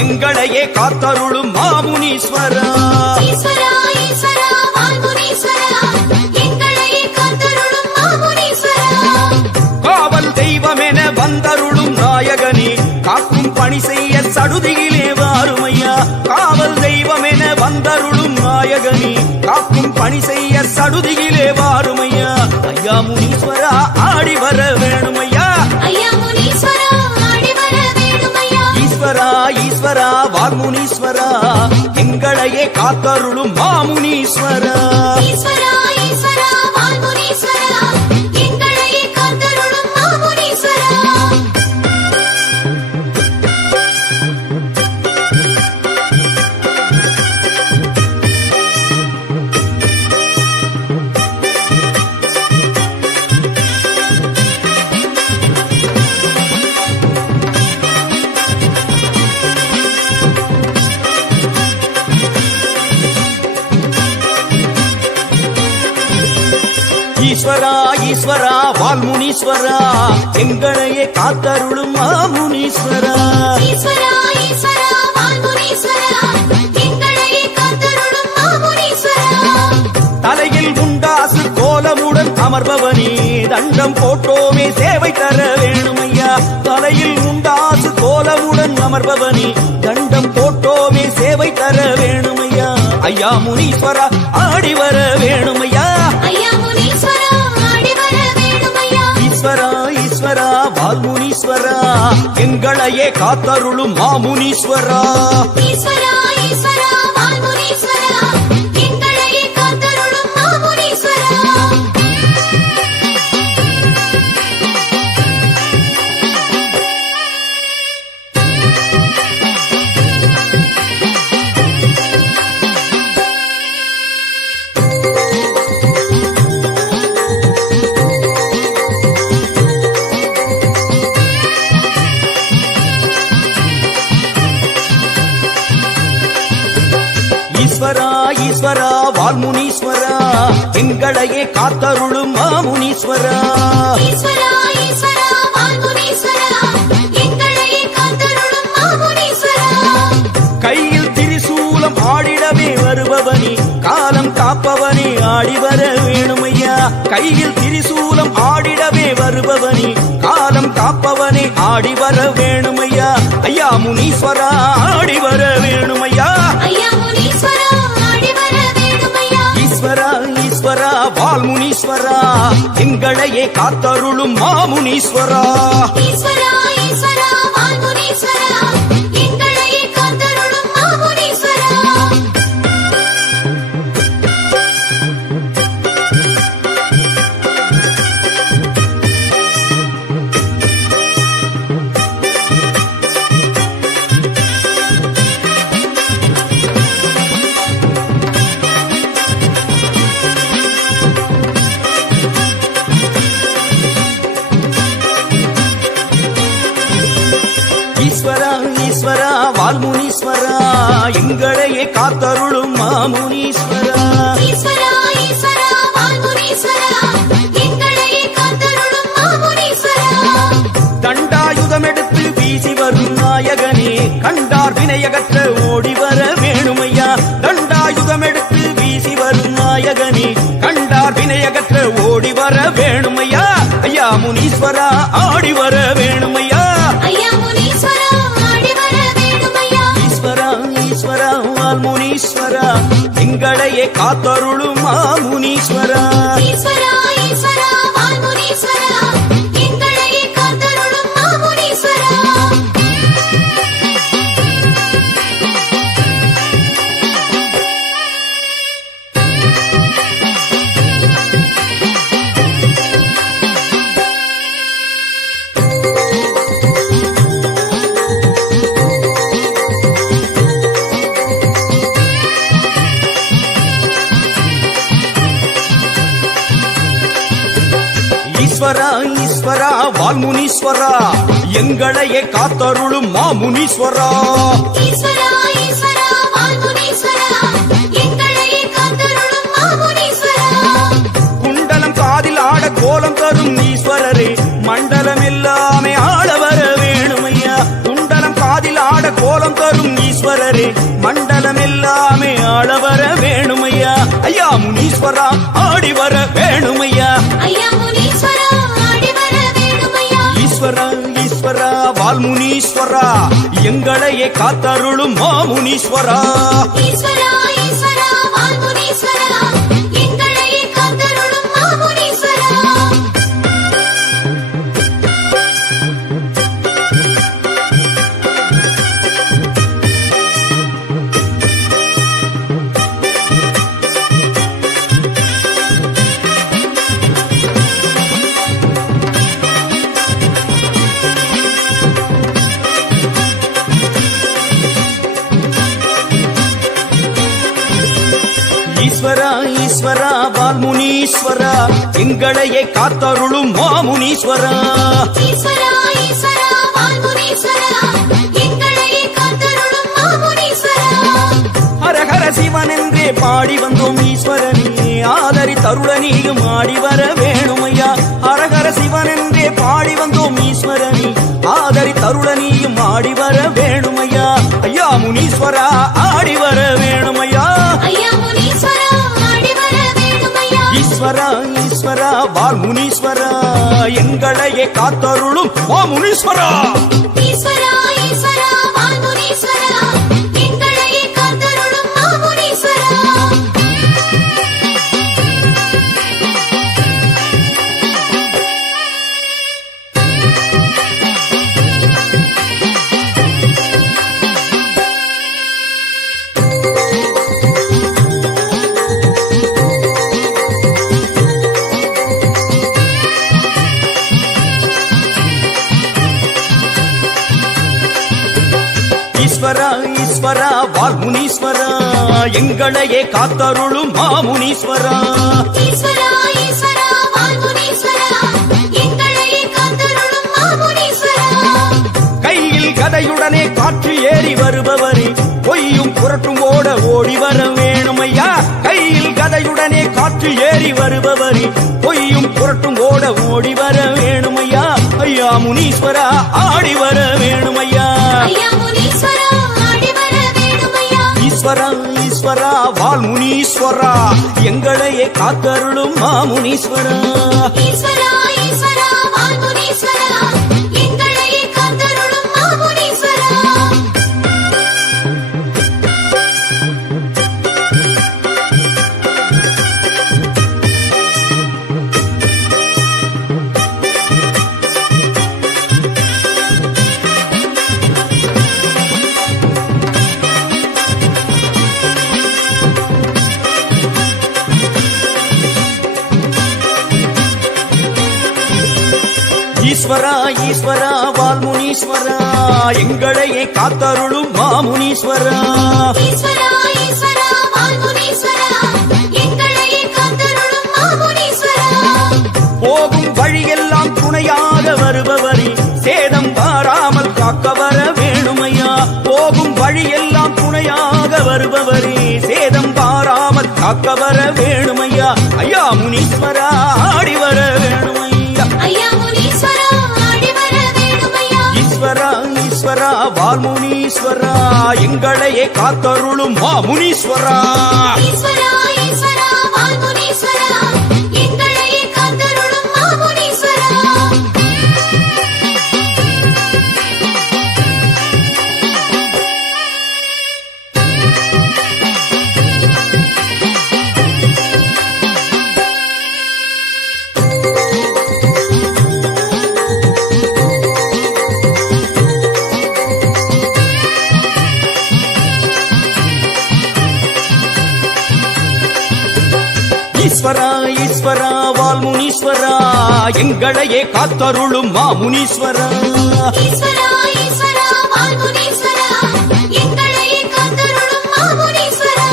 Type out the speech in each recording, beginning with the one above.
எங்களையே காத்தருளும் மாமுனீஸ்வரா காவல் தெய்வமென வந்தருளும் நாயகனே காக்கும் பணி செய்ய சடுதியிலே வாருமையா காவல் தெய்வமென வந்தருளும் நாயகனே காக்கும் பணி செய்ய சடுதியிலே வாருமையா ஐயா முனீஸ்வரா ஆடி வர வேணுமையா ஈஸ்வரா ஈஸ்வரா வால்முனீஸ்வரா எங்களையே காத்தருளும் மாமுனீஸ்வரா ஈஸ்வரா ஈஸ்வரா வால்முனீஸ்வரா எங்களையே காத்தருளும் மாமுனீஸ்வரா தலையில் உண்டாசு கோலமுடன் அமர்பவனே தண்டம் போட்டோமே சேவை தர வேணுமையா தலையில் உண்டாசு கோலமுடன் அமர்பவனே தண்டம் போட்டோமே சேவை தர வேணுமையா ஐயா முனீஸ்வரா ஆடி வர வேணுமையா ஈஸ்வரா ஈஸ்வரா வால்முனீஸ்வரா எங்களையே காத்தருளும் மாமுனீஸ்வரா ஈஸ்வரா ஈஸ்வரா வால்முனீஸ்வரா எங்களையே காத்தருளும் மாமுனீஸ்வரா கையில் திரிசூலம் ஆடிடவே வருபவனே காலம் காப்பவனே ஆடி வர வேணுமையா கையில் திரிசூலம் ஆடிடவே வருபவனே காலம் காப்பவனே ஆடி வர வேணுமையா ஐயா முனீஸ்வரா ஆடி வர வேணுமையா ஈஸ்வரா ஈஸ்வரா வால்முனீஸ்வரா எங்களையே காத்தருளும் மாமுனீஸ்வரா ஈஸ்வரா ஈஸ்வரா வால்முனீஸ்வரா எங்களையே காத்தருளும் மாமுனீஸ்வரா தண்டாயுதம் எடுத்து வீசி வரும் நாயகனே கண்டார் வினையகற்ற ஓடி வர வேணுமையா தண்டாயுதம் எடுத்து வீசி வரும் நாயகனே கண்டார் வினையகற்ற ஓடி வர வேணுமையா ஐயா முனீஸ்வரா ஆடி வர வேணுமையா ஈஸ்வரா வால்முனீஸ்வரா எங்களையே காத்தருளும் மாமுனீஸ்வரா ஈஸ்வரா ஈஸ்வரா வால்முனீஸ்வரா எங்களையே காத்தருளும் மாமுனீஸ்வரா குண்டலம் காதில் ஆட கோலம் தரும் ஈஸ்வரரே மண்டலம் எல்லாமே ஆள வர வேணுமையா குண்டலம் காதில் ஆட ஆட கோலம் தரும் ஈஸ்வரரே மண்டலம் எல்லாமே ஆள வர வேணுமையா ஐயா முனீஸ்வரா ஆடி வர வேணுமையா ஈஸ்வரா ஈஸ்வரா வால்முனீஸ்வரா எங்களையே காத்தருளும் மாமுனீஸ்வரா ஈஸ்வரா ஈஸ்வரா வால்முனீஸ்வரா எங்களையே காத்தருளும் மாமுனீஸ்வரா ஹரஹர சிவன் என்றே பாடி வந்தோம் ஈஸ்வரனே ஆதரி தருள நீயும் ஆடி வர வேணுமையா ஹரஹர சிவன் என்றே பாடி வந்தோம் ஈஸ்வரனே ஆதரி தருள நீயும் ஆடி வர வேணுமையா ஐயா முனீஸ்வரா ஆடி வர வேணுமையா ஈஸ்வரா ஈஸ்வரா வால்முனீஸ்வரா எங்களையே காத்தருளும் மாமுனீஸ்வரா ஈஸ்வரா ஈஸ்வரா வால்முனீஸ்வரா எங்களையே காத்தருளும் மாமுனீஸ்வரா கையில் கதையுடனே காற்று ஏறி வருபவரே பொய்யும் புரட்டும் ஓட ஓடி வர வேணுமையா கையில் கதையுடனே காற்று ஏறி வருபவரே பொய்யும் புரட்டும் ஓட ஓடி வர வேணுமையா ஐயா முனீஸ்வரா ஆடி வர வேணுமையா ஈஸ்வரா ஈஸ்வரா வால்முனீஸ்வரா எங்களையே காத்தருளும் மாமுனீஸ்வரா ஈஸ்வரா ஈஸ்வரா வால்முனீஸ்வரா எங்களையே காத்தருளும் மாமுனீஸ்வரா போகும் வழியெல்லாம் துணையாக வருபவரே சேதம் வாராமல் காக்க வர வேணுமையா போகும் வழியெல்லாம் துணையாக வருபவரே சேதம் வாராமல் காக்க வர வேணுமையா ஐயா முனீஸ்வரா ஆடி வர வேணுமையா ஈஸ்வரா ஈஸ்வரா வால்முனீஸ்வரா எங்களையே காத்தருளும் மாமுனீஸ்வரா ஈஸ்வரா ஈஸ்வரா வால்முனீஸ்வரா எங்களையே காத்தருளும் மாமுனீஸ்வரா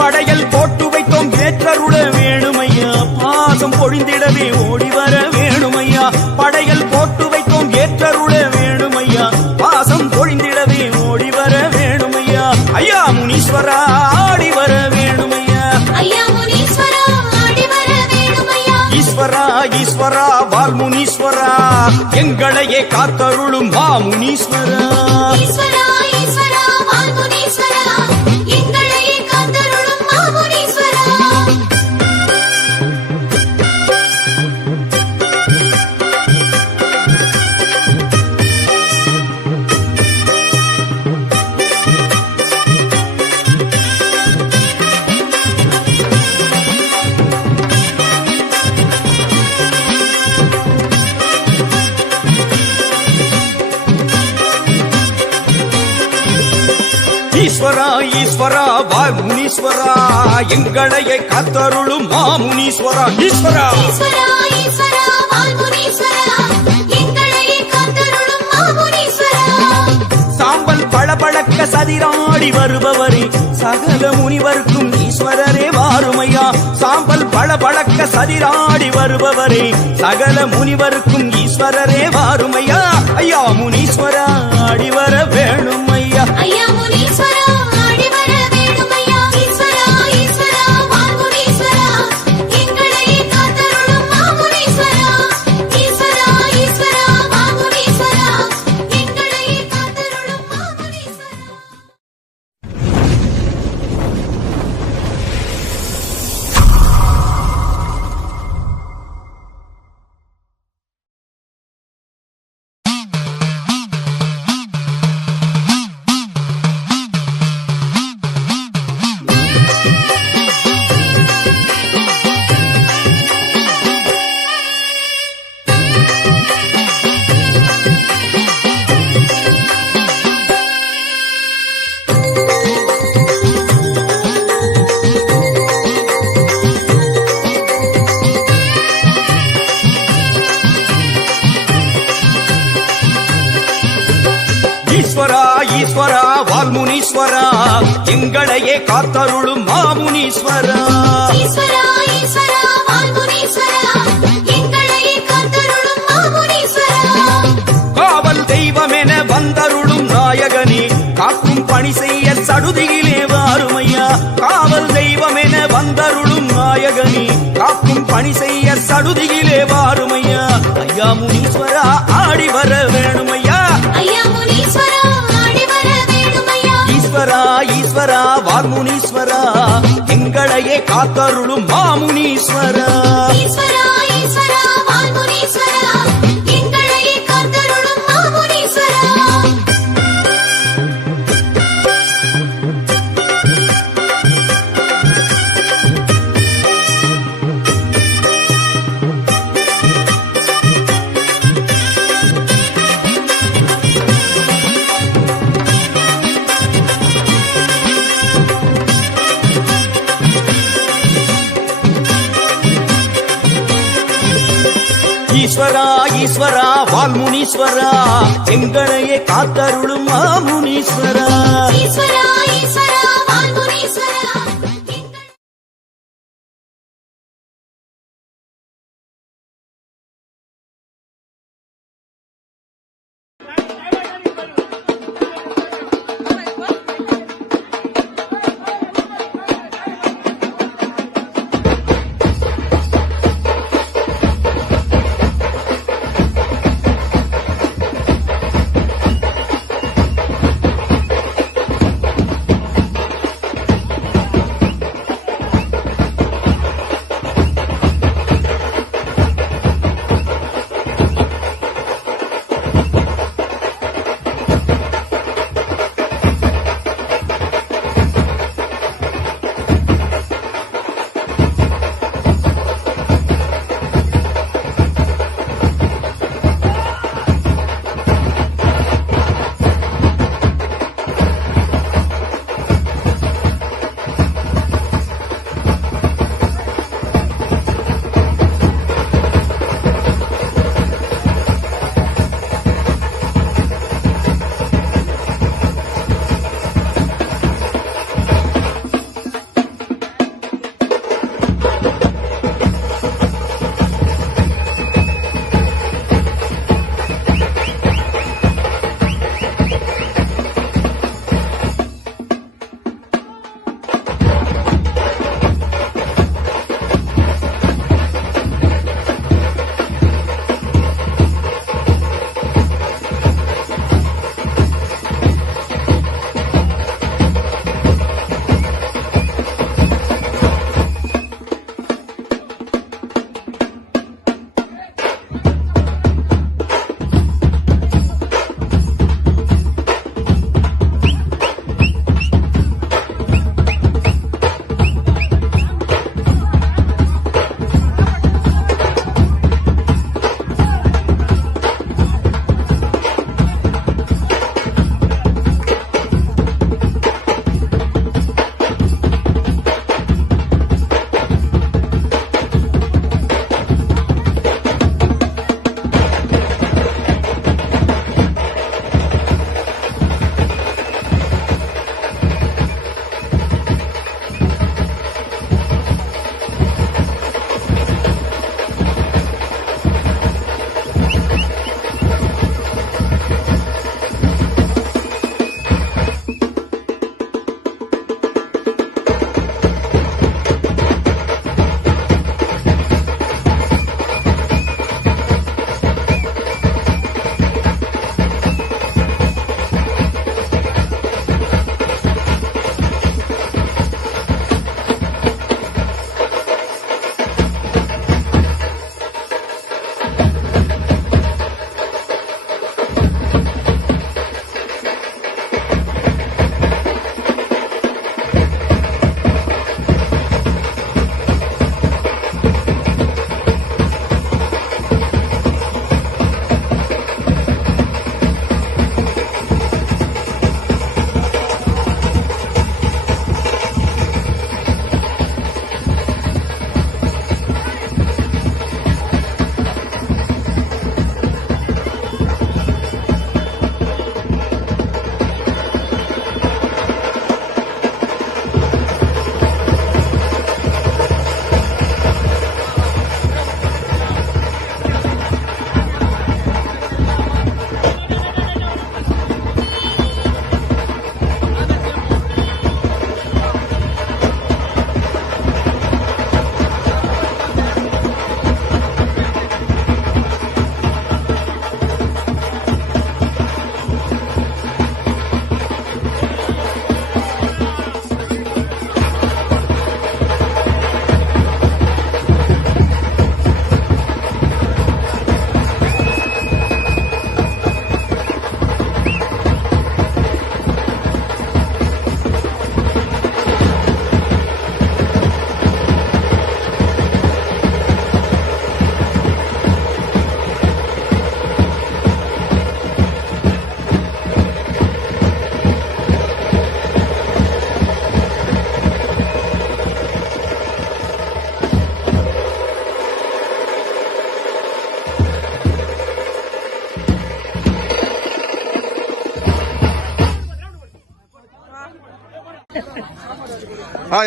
படையல் போட்டு வைத்தோம் ஏற்றருள வேணுமையா பாசம் பொழிந்திடவே ஓடி வர வேணுமையா படையல் போட்டு வைத்தோம் ஏற்றருள வேணுமையா பாசம் பொழிந்திடவே ஓடி வர வேணுமையா ஐயா முனீஸ்வரா ஆடி வர வேணுமையா ஈஸ்வரா ஈஸ்வரா வால்முனீஸ்வரா எங்களையே காத்தருளும் மாமுனீஸ்வரா ஈஸ்வரா ஈஸ்வரா வால்முனீஸ்வரா எங்களையே காத்தருளும் மாமுனீஸ்வரா ஈஸ்வரா ஈஸ்வரா ஈஸ்வரா வால்முனீஸ்வரா எங்களையே காத்தருளும் மாமுனீஸ்வரா சாம்பல் பளபளக்க சதிராடி வருபவரே சகல முனிவர்க்கும் ஈஸ்வரரே வாருமையா சாம்பல் பளபளக்க சதிராடி வருபவரே சகல முனிவர்க்கும் ஈஸ்வரரே வாருமையா ஐயா முனீஸ்வரா ஆடி வர வேணும் ஐயா ஐயா முனீஸ்வரா ஆடி வர வேணும் ஐயா ஈஸ்வரா ஈஸ்வரா வால்முனீஸ்வரா எங்களையே காத்தருளும் மாமுனீஸ்வரா ஈஸ்வரா ஈஸ்வரா வால்முனீஸ்வரா எங்களையே காத்தருளும் மாமுனீஸ்வரா ஈஸ்வரா ஈஸ்வரா வால்முனீஸ்வரா எங்களையே காத்தருளும் மாமுனீஸ்வரா ஈஸ்வரா ஈஸ்வரா வால்முனீஸ்வரா எங்களையே காத்தருளும் மாமுனீஸ்வரா காவல் தெய்வமென வந்தருளும் நாயகனே காக்கும் பணி செய்ய சடுதியிலே வாருமையா காவல் தெய்வமென வந்தருளும் நாயகனே காக்கும் பணி செய்ய சடுதியிலே வாருமையா ஐயா முனீஸ்வரா ஆடி வர வேணுமையா ஐயா முனீஸ்வரா ஆடி வர வேணும் ஐயா ஈஸ்வரா ஈஸ்வரா வால்முனீஸ்வரா எங்களையே காத்தருளும் மாமுனீஸ்வரா ஈஸ்வரா ஈஸ்வரா வால்முனீஸ்வரா எங்களையே காத்தருளும் மாமுனீஸ்வரா ஈஸ்வரா ஈஸ்வரா வால்முனீஸ்வரா எங்களையே காத்தருளும் மாமுனீஸ்வரா ஈஸ்வரா ஈஸ்வரா வால்முனீஸ்வரா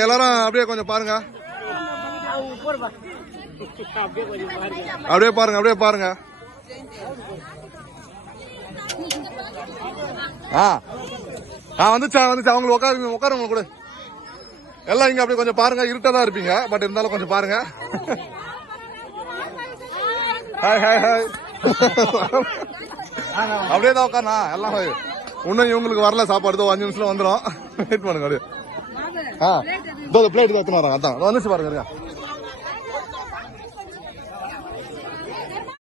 எல்லாரும் அப்படியே கொஞ்சம் பாருங்க. அப்படியே பாருங்க. வந்துச்சா அவங்களுக்கு உட்காருங்க கூட. எல்லாம் இங்க அப்படியே கொஞ்சம் பாருங்க. இருட்டா தான் இருப்பீங்க, பட் இருந்தாலும் கொஞ்சம் பாருங்க. ஹாய். அப்படியே தான் உட்காருண்ணா. எல்லாம் இன்னும் இவங்களுக்கு வரல சாப்பாடு. 5 நிமிஷத்துல வந்துடும். வெயிட் பண்ணுங்க. அப்படியே பிளேட் தான் வராங்க. அதான் வந்துச்சு பாருங்க.